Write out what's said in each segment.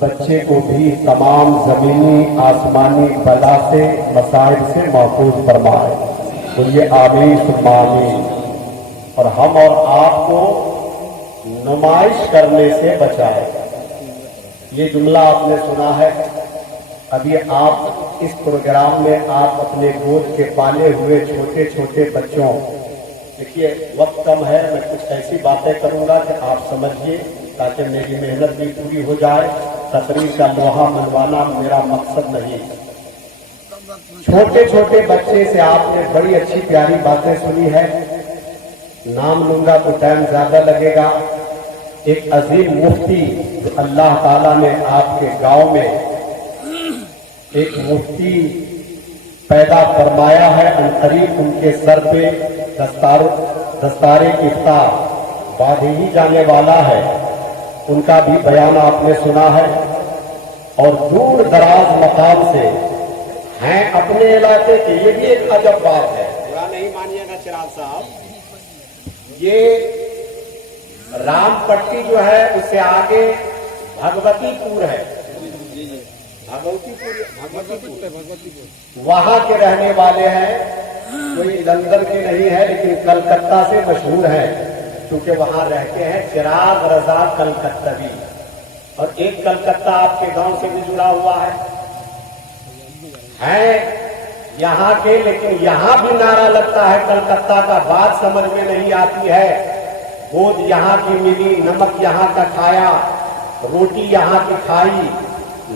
बच्चे को भी तमाम जमीनी आसमानी बला से मसाइब से महफूज फरमाए। बोलिए आमीन सुम्मा आमीन। और हम और आपको नुमाइश करने से बचाए। ये जुमला आपने सुना है। अभी आप इस प्रोग्राम में आप अपने गोद के पाले हुए छोटे छोटे बच्चों, देखिए वक्त कम है, मैं कुछ ऐसी बातें करूंगा कि आप समझिए ताकि मेरी मेहनत भी पूरी हो जाए। तकरीर का लोहा मनवाना मेरा मकसद नहीं। छोटे छोटे बच्चे से आपने बड़ी अच्छी प्यारी बातें सुनी है। नाम लूंगा तो टाइम ज्यादा लगेगा। एक अजीम मुफ्ती जो अल्लाह ताला ने आपके गांव में एक मुफ्ती पैदा फरमाया है, अनकरीब उनके सर पे दस्तारे इफ्तार बांध ही जाने वाला है। उनका भी बयान आपने सुना है। और दूर दराज मकाम से हैं अपने इलाके के, ये भी एक अजब बात है, बुरा नहीं मानिएगा चिराग साहब। ये रामपट्टी जो है उससे आगे भगवतीपुर है, भगवतीपुर वहां के रहने वाले हैं। कोई लंदन के नहीं है लेकिन कलकत्ता से मशहूर है, क्योंकि वहां रहते हैं चिराग रजा कलकत्तवी। और एक कलकत्ता आपके गांव से भी जुड़ा हुआ है यहां के, लेकिन यहां भी नारा लगता है कलकत्ता का। बात समझ में नहीं आती है। गोद यहां की मिली, नमक यहां का खाया, रोटी यहां की खाई,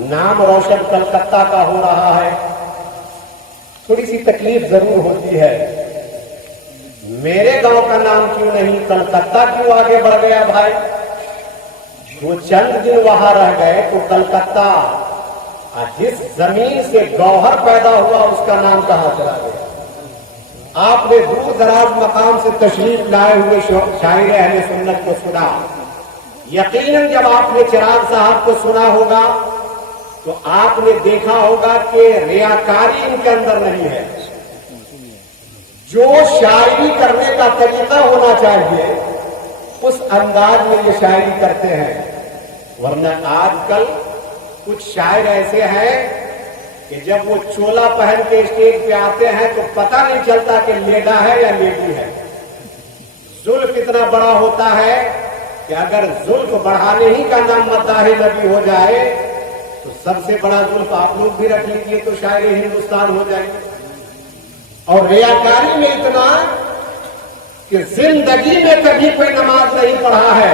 नाम रोशन कलकत्ता का हो रहा है। थोड़ी सी तकलीफ जरूर होती है। मेरे गांव का नाम क्यों नहीं, कलकत्ता क्यों आगे बढ़ गया भाई? वो चंद दिन वहां रह गए तो कलकत्ता, जिस जमीन से गौहर पैदा हुआ उसका नाम कहां चला गया? आपने दूर दराज मकाम से तशरीफ लाए हुए शायर अहले सुन्नत को सुना। यकीनन जब आपने चिराग साहब को सुना होगा तो आपने देखा होगा कि रियाकारी इनके अंदर नहीं है। जो शायरी करने का तरीका होना चाहिए उस अंदाज में ये शायरी करते हैं। वरना आजकल कुछ शायर ऐसे हैं कि जब वो चोला पहन के स्टेज पे आते हैं तो पता नहीं चलता कि लेडा है या लेडी है। जुल्फ इतना बड़ा होता है कि अगर जुल्फ बढ़ाने ही का नाम मद्दाह नबी हो जाए तो सबसे बड़ा जुल्फ आप लोग भी रख लीजिए तो शायरी हिंदुस्तान हो जाएगी। और रियाकारी में इतना कि जिंदगी में कभी कोई नमाज नहीं पढ़ा है,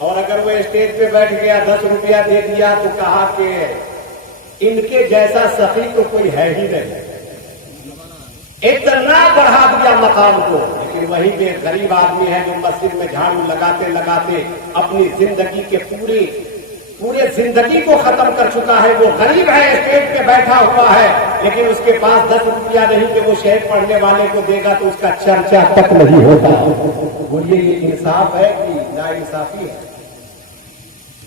और अगर वो स्टेज पे बैठ गया 10 रुपया दे दिया तो कहा कि इनके जैसा सखी तो कोई है ही नहीं। इतना बढ़ा दिया मकाम को। लेकिन वही पे गरीब आदमी है जो मस्जिद में झाड़ू लगाते लगाते अपनी जिंदगी के पूरे जिंदगी को खत्म कर चुका है। वो गरीब है, स्टेज पे बैठा हुआ है, लेकिन उसके पास 10 रुपया नहीं कि वो शेर पढ़ने वाले को देगा तो उसका चर्चा तक नहीं होता। बोलिए ये इंसाफ है कि नाइंसाफी है?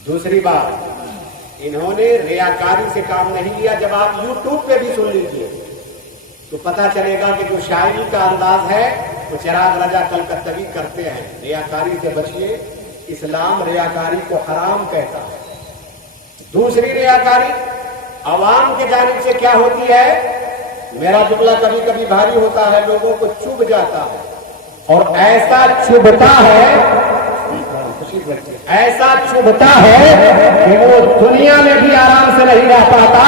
दूसरी बात, इन्होंने रियाकारी से काम नहीं लिया। जब आप YouTube पे भी सुन लीजिए तो पता चलेगा कि जो शायरी का अंदाज है वो चिराग रजा कलकत्तवी करते हैं। रियाकारी से बचिए, इस्लाम रियाकारी को हराम कहता है। दूसरी रियाकारी अवाम के जानिब से क्या होती है? मेरा जुमला कभी कभी भारी होता है, लोगों को चुभ जाता है। और ऐसा चुभता है कि वो दुनिया में भी आराम से नहीं रह पाता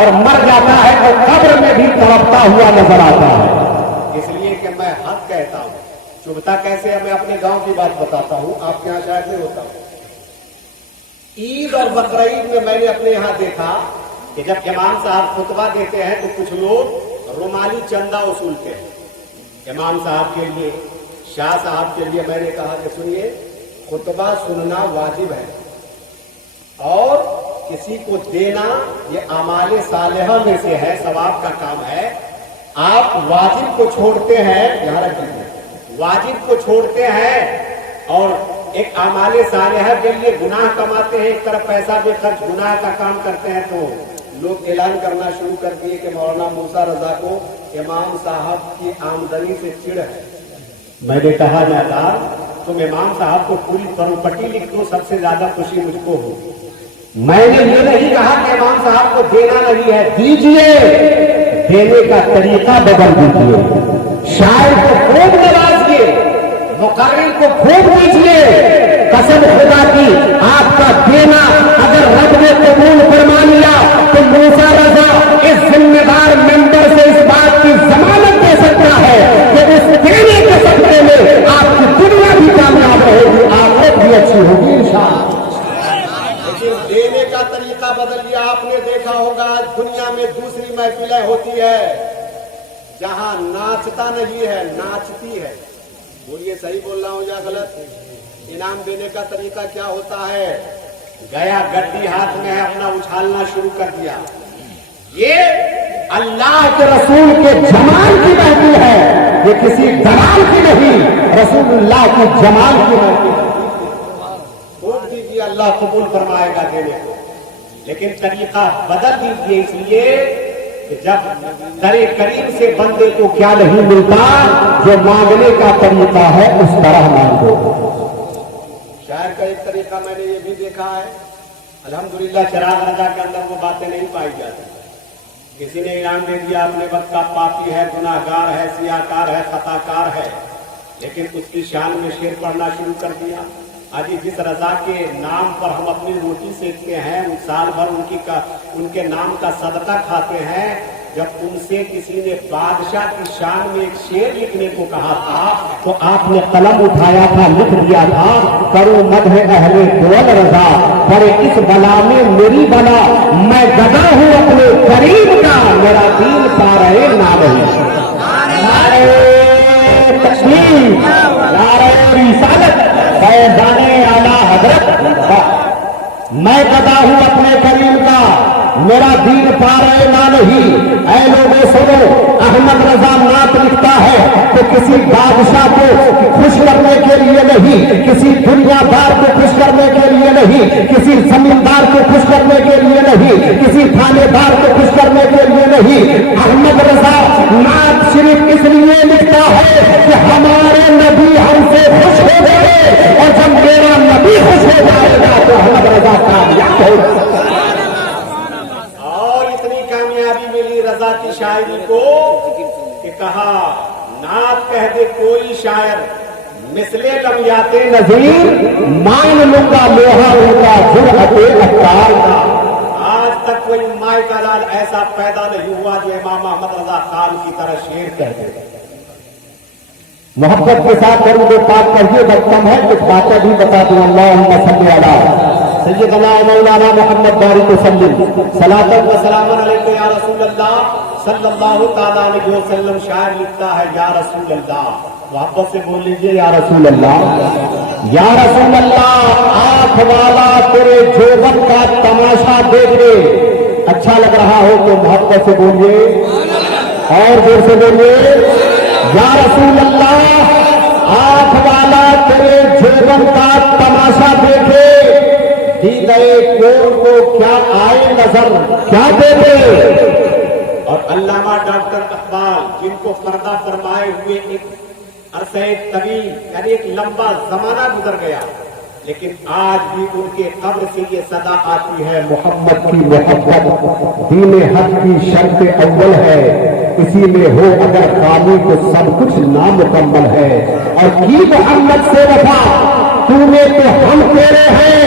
और मर जाता है तो कब्र में भी तड़पता हुआ नजर आता है। इसलिए कि मैं हक कहता हूं। चुभता कैसे है? मैं अपने गांव की बात बताता हूं, आपके यहां शायद नहीं होता। ईद और बकरीद में मैंने अपने यहां देखा कि जब इमाम साहब खुतबा देते हैं तो कुछ लोग रुमाली चंदा वसूलते हैं इमाम साहब के लिए, शाह साहब के लिए। मैंने कहा कि सुनिए, खुतबा सुनना वाजिब है और किसी को देना ये आमाले सालेहा में से है, सवाब का काम है। आप वाजिब को छोड़ते हैं, ध्यान रखिए, वाजिब को छोड़ते हैं और एक आमाले सालेहा के लिए गुनाह कमाते हैं। एक तरफ पैसा भी खर्च गुनाह का काम करते हैं तो लोग ऐलान करना शुरू कर दिए कि मौलाना मूसा रजा को इमाम साहब की आमदनी से चिढ़ है। मैंने कहा जाता तुम इमाम साहब को पूरी प्रॉपर्टी लिख दो, सबसे ज्यादा खुशी मुझको हो। میں نے یہ نہیں کہا کہ امام صاحب کو دینا نہیں ہے، دیجئے، دینے کا طریقہ بدل دیجئے، شاعر کو خوب نوازیے، مقرر کو خوب دیجئے، قسم خدا کی آپ کا دینا اگر رب نے قبول فرما لیا تو موسیٰ رضا اس ذمہ دار ممبر سے اس بات کی ضمانت دے سکتا ہے کہ اس دینے کے صدقے میں آپ کی دنیا بھی کامیاب رہے گی، آخرت بھی اچھی ہوگی انشاءاللہ۔ لیکن دینے کا طریقہ بدل لیا۔ آپ نے دیکھا ہوگا آج دنیا میں دوسری محفلیں ہوتی ہے جہاں ناچتا نہیں ہے، ناچتی ہے۔ بولیے صحیح بول رہا ہوں یا غلط؟ انعام دینے کا طریقہ کیا ہوتا ہے؟ گیا گڈی ہاتھ میں ہے، اپنا اچھالنا شروع کر دیا۔ یہ اللہ کے رسول کے جمال کی محفل ہے، یہ کسی دلال کی نہیں، رسول اللہ کی جمال کی محفل ہے۔ خوب دیجیے، اللہ قبول فرمائے گا دینے کو، لیکن طریقہ بدل دیجیے، اس لیے کہ جب در کریم سے بندے کو کیا نہیں ملتا، جو مانگنے کا طریقہ ہے اس طرح مانگو۔ شاعر کا ایک طریقہ میں نے یہ بھی دیکھا ہے، الحمدللہ چراغ رضا کے اندر وہ باتیں نہیں پائی جاتی۔ کسی نے انعام دے دیا، اپنے وقت کا پاپی ہے، گناہ گار ہے، سیاہ ہے، خطا کار ہے، لیکن اس کی شان میں شعر پڑھنا شروع کر دیا۔ آج جس رضا کے نام پر ہم اپنی روٹی سیکتے ہیں، سال بھر ان کے نام کا صدقہ کھاتے ہیں، جب ان سے کسی نے بادشاہ کی شان میں ایک شعر لکھنے کو کہا تھا تو آپ نے قلم اٹھایا تھا، لکھ دیا تھا، کرو مدح اہل دول رضا، پڑے اس بلا میں میری بلا، میں گدا ہوں اپنے کریم کا، میرا دین پا رہے نہ رہے۔ نعرہ تکبیر، نعرہ رسالت، فیضان اعلی حضرت، میں گدا ہوں اپنے کریم کا، میرا دین پا رہے نہ نہیں۔ اے لوگوں سنو، احمد رضا نعت لکھتا ہے تو کسی بادشاہ کو خوش کرنے کے لیے نہیں، کسی دنیا دار کو خوش کرنے کے لیے نہیں، کسی زمیندار کو خوش کرنے کے لیے نہیں، کسی تھانے دار کو خوش کرنے کے لیے نہیں۔ احمد رضا نعت صرف اس لیے لکھتا ہے کہ ہمارے نبی ہم سے خوش ہو گئے، اور جب میرا نبی خوش ہو جائے گا تو احمد رضا کامیاب ہوگا۔ رضا کی شاعری کو کہ کہا، نعت کہہ دے کوئی شاعر مثلے لمیات نظیر، مان لوں گا لوہا ہوگا جرأت افکار کا۔ آج تک کوئی مائع کا لال ایسا پیدا نہیں ہوا جو امام احمد رضا خان کی طرح شعر کہہ دے۔ محبت کے ساتھ درود پاک پڑھیے، وقت کم ہے، کچھ باتیں بھی بتا دوں۔ اللہم صلی علی سیدنا مولانا محمد بارک وسلم، صلاۃ و سلام علیک یا رسول اللہ صلی اللہ تعالیٰ علیہ وسلم۔ شاعر لکھتا ہے یا رسول اللہ، محبت سے بول لیجیے یا رسول اللہ، یا رسول اللہ، آنکھ والا تیرے جوبن کا تماشا دیکھے اچھا لگ رہا ہو تو محبت سے بولیے اور زور سے بولیے، یا رسول اللہ، آنکھ والا تیرے جوبن کا تماشا دیکھے، دی گئے کون کو کیا آئے نظر کیا دے دے۔ اور علامہ ڈاکٹر اقبال، جن کو پردہ فرمائے ہوئے ایک عرصہ طویل یعنی ایک لمبا زمانہ گزر گیا، لیکن آج بھی ان کے قبر سے یہ صدا آتی ہے، محمد کی محبت دین حق کی شرط اول ہے، اسی میں ہو اگر خامی تو سب کچھ نامکمل ہے، اور کی محمد سے وفا تمہیں تو ہم تیرے ہیں،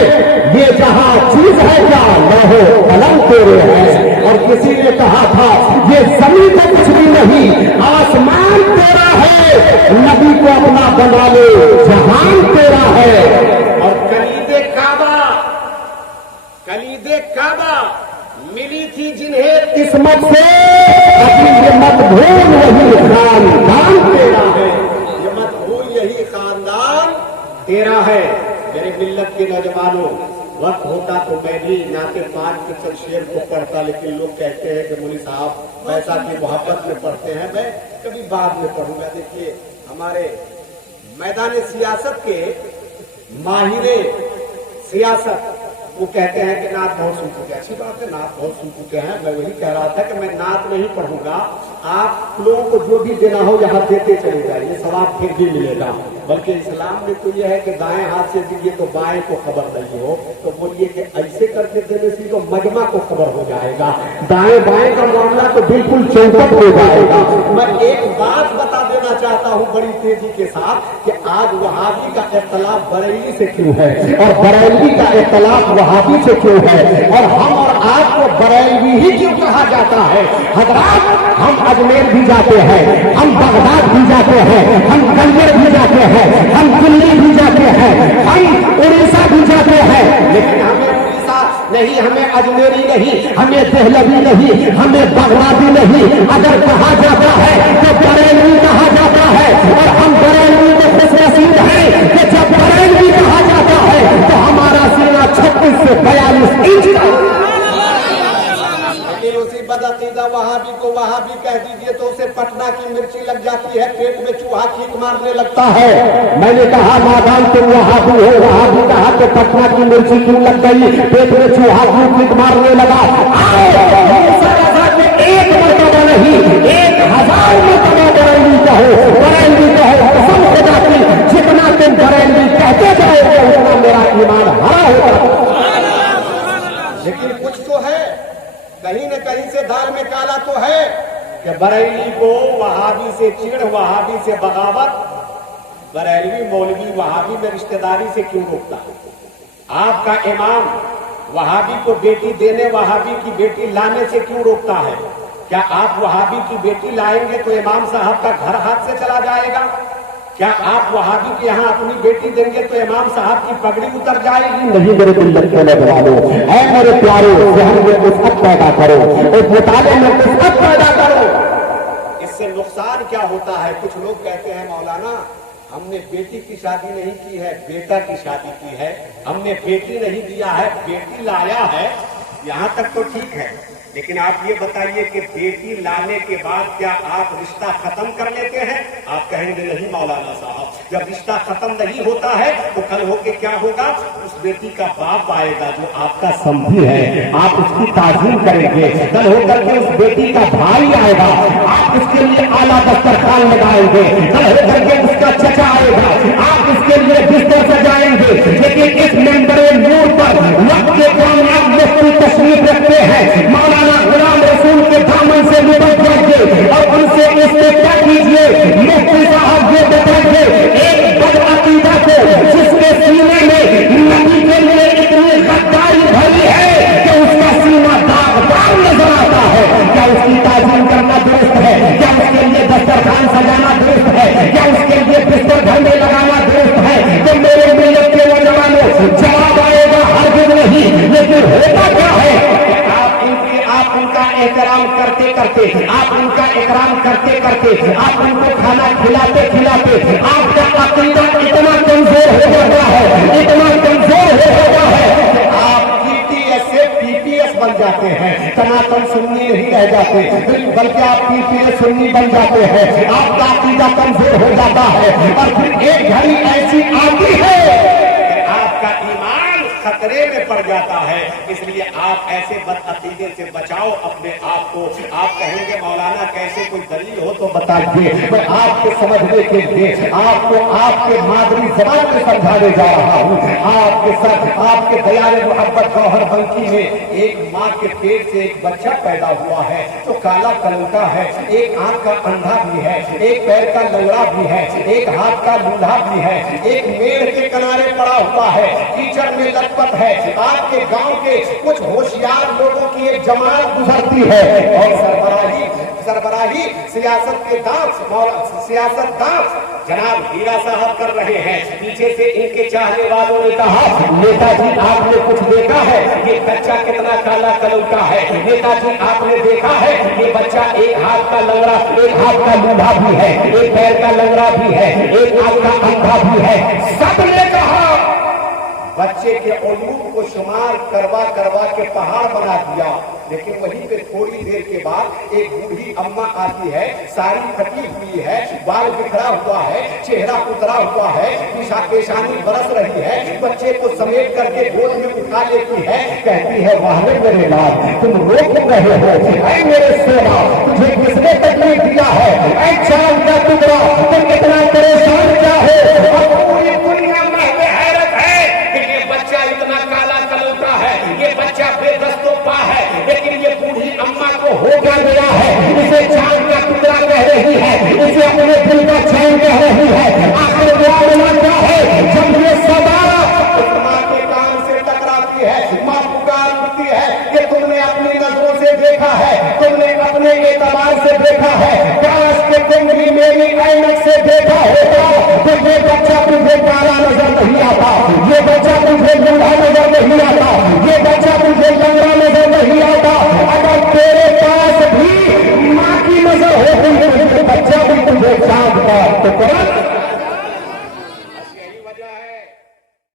یہ جہاں چیز ہے کیا لوح قلم تیرے ہیں۔ اور کسی نے کہا تھا یہ زمین تو کچھ بھی نہیں، آسمان تیرا ہے، نبی کو اپنا بنا لے، جہان تیرا ہے۔ اور کلید کعبہ ملی تھی جنہیں قسمت سے، ابھی یہ مت بھول وہی خاندان تیرا ہے، یہ مت بھول یہی خاندان تیرا ہے۔ میرے ملت کے نوجوانوں، وقت ہوتا تو میں بھی نعت پاک کے چند شعر کو پڑھتا، لیکن لوگ کہتے ہیں کہ مولوی صاحب پیسہ کی محبت میں پڑھتے ہیں، میں کبھی بعد میں پڑھوں گا۔ دیکھیے، ہمارے میدان سیاست کے ماہر سیاست वो कहते हैं कि नात बहुत सुन चुके। अच्छी बात है, नात बहुत सुन चुके हैं। मैं वही कह रहा था कि मैं नात नहीं पढ़ूंगा, आप लोगों को जो भी देना हो यहाँ देते चले जाइए, सवाब फिर भी मिलेगा। बल्कि इस्लाम में तो यह है कि दाएं हाथ से दीजिए तो बाएं को खबर नहीं हो, तो बोलिए कि ऐसे करके देने से तो मजमा को खबर हो जाएगा, दाएं बाएं का मामला तो बिल्कुल चौपट हो जाएगा। मैं एक बात बता देना चाहता हूँ बड़ी तेजी के साथ कि आज वहाबी का इख्तलाफ बरेली से क्यों है और बरेली का इख्तलाफ वहाबी से क्यों है, और हम और आपको बरेलवी ही क्यों कहा जाता है। हजरात, हम अजमेर भी जाते हैं, हम बगदाद भी जाते हैं, हम गंजर भी जाते हैं, हम दिल्ली भी जाते हैं, हम उड़ीसा भी जाते हैं, लेकिन हमें उड़ीसा नहीं, हमें अजमेरी नहीं, हमें देहलवी नहीं, हमें बगदादी नहीं। अगर कहा जाता है तो बरेलवी कहा जाता है, और हम बरेलवी में खुशनसीब हैं कि जब बरेलवी कहा जाता है तो हमारा सीना 36 से 42 इंच का। उसी बदअकीदा वहाबी को वहाबी कह दीजिए तो उसे पटना की मिर्ची लग जाती है, पेट में चूहा कीक मारने लगता है। मैंने कहा मादाम तुम वहाबी हो, वहाबी कहा तो पटना की मिर्ची क्यों लग गई, पेट में चूहा क्यों कीक मारने लगा। एक मरतबा नहीं, 1000 मरतबा बरेलवी कहो, बरेलवी कहो, कसम खुदा की, जितना तुम बरेलवी कहते जाओगे उतना मेरा ईमान हरा होगा। लेकिन कुछ तो है, कहीं न कहीं से दाल में काला तो है कि बरेली को वहाबी से चिढ़, वहाबी से बगावत, बरेलवी मौलवी वहाबी में रिश्तेदारी से क्यों रोकता है। आपका इमाम वहाबी को बेटी देने, वहाबी की बेटी लाने से क्यों रोकता है। क्या आप वहाबी की बेटी लाएंगे तो इमाम साहब का घर हाथ से चला जाएगा। क्या आप वहाबी के यहाँ अपनी बेटी देंगे तो इमाम साहब की पगड़ी उतर जाएगी। नहीं मेरे दिल के नौजवानों, ऐ मेरे प्यारे, जहन में वुसअत पैदा करो, उस मुताले में वुसअत पैदा करो। इससे नुकसान क्या होता है। कुछ लोग कहते हैं मौलाना हमने बेटी की शादी नहीं की है, बेटा की शादी की है, हमने बेटी नहीं दिया है, बेटी लाया है। यहाँ तक तो ठीक है, लेकिन आप ये बताइए कि बेटी लाने के बाद क्या आप रिश्ता खत्म कर लेते हैं। आप कहेंगे नहीं मौलाना साहब, जब रिश्ता खत्म नहीं होता है तो कल होके क्या होगा, उस बेटी का बाप आएगा जो आपका समधी है, आप उसकी ताज़ीम करेंगे। कल होकर के उस बेटी का भाई आएगा, आप उसके लिए आला दस्तरखान लगाएंगे। कल होकर के उसका चचा आएगा, आप उसके लिए बिस्तर सजाएंगे। लेकिन इस मेंबर नूर पर वक्त के कामयाब मुफ्ती तशरीफ रखते हैं, मौलाना गुलाम रसूल के दामन से निपट जाइए और उनसे इस्तेफ़ा कीजिए। मुफ्ती साहब ये बताइए, एक बदअकीदा को जिसके सीने में नबी के लिए इतनी गद्दारी भरी है कि उसका सीना दागदार नजर आता है, क्या उसकी ताज़ीम करना दुरुस्त है। क्या उसके लिए दस्तरखान सजाना दुरुस्त है। क्या उसके लिए बिस्तर घर में लगाना दुरुस्त है। तो मेरे मिल्लत के नौजवानों, जवाब आएगा हरगिज़ नहीं। लेकिन होता क्या है, आप उनका एहतराम करते करते, आप उनका इकराम करते करते, आप उनको खाना खिलाते खिलाते आपका अकीदा इतना कमजोर हो जाता है, इतना कमजोर हो जाता है कि आप पीटीएस से पीपीएस बन जाते हैं। सनातन सुन्नी नहीं रह जाते, बल्कि आप पीपीएस सुन्नी बन जाते हैं। आपका अकीदा कमजोर हो जाता है और फिर एक घड़ी ऐसी आती है कि आपका ईमान खतरे में पड़ जाता है। इसलिए आप ऐसे बदअकीदे से बचाओ अपने आप को। आप कहेंगे मौलाना कैसे, कोई दलील हो तो बताइए। मैं आपके समझने के लिए आपको आपके मादरी ज़बान में समझाने जा रहा हूँ। आपके साथ आपके दयाल मोहब्बत गौहर बंकी में एक माँ के पेट से एक बच्चा पैदा हुआ है तो काला कलंका है, एक आंख का अंधा भी है, एक पैर का लंगड़ा भी है, एक हाथ का लूल्हा भी है, एक मेड़ के किनारे पड़ा हुआ है, कीचड़ में लटपट है। आपके गांव के कुछ होशियार लोगों की एक जमात गुजरती है और सरबराही सियासतदान जनाब हीरा साहब कर रहे हैं। पीछे से इनके चाहने वालों ने कहा, नेताजी आपने कुछ देखा है, ये बच्चा कितना काला कलौटा है। नेताजी आपने देखा है, ये बच्चा एक हाथ का लंगड़ा, एक हाथ का लूल्हा भी है, एक पैर का लंगड़ा भी है, एक हाथ का अंधा भी है। सबने कहा, बच्चे के उलूम को शुमार करवा करवा के पहाड़ बना दिया। लेकिन वहीं पे थोड़ी देर के बाद एक बूढ़ी अम्मा आती है, साड़ी फटी हुई है, बाल बिखरा हुआ है, चेहरा उतरा हुआ है, पेशानी बरस रही है, बच्चे को समेट करके गोद में उठा लेती है, कहती है वाह मेरे लाल तुम रो क्यों रहे हो, ऐ मेरे सोना तुझे किसने तकलीफ दिया है, ऐ चांद का टुकड़ा तुम कितना परेशान क्या हो। अब पूरी दुनिया में हैरत है कि ये बच्चा इतना काला कलौटा है, ये बच्चा बेदस्तों पा है, लेकिन ये बूढ़ी अम्मा को हो क्या गया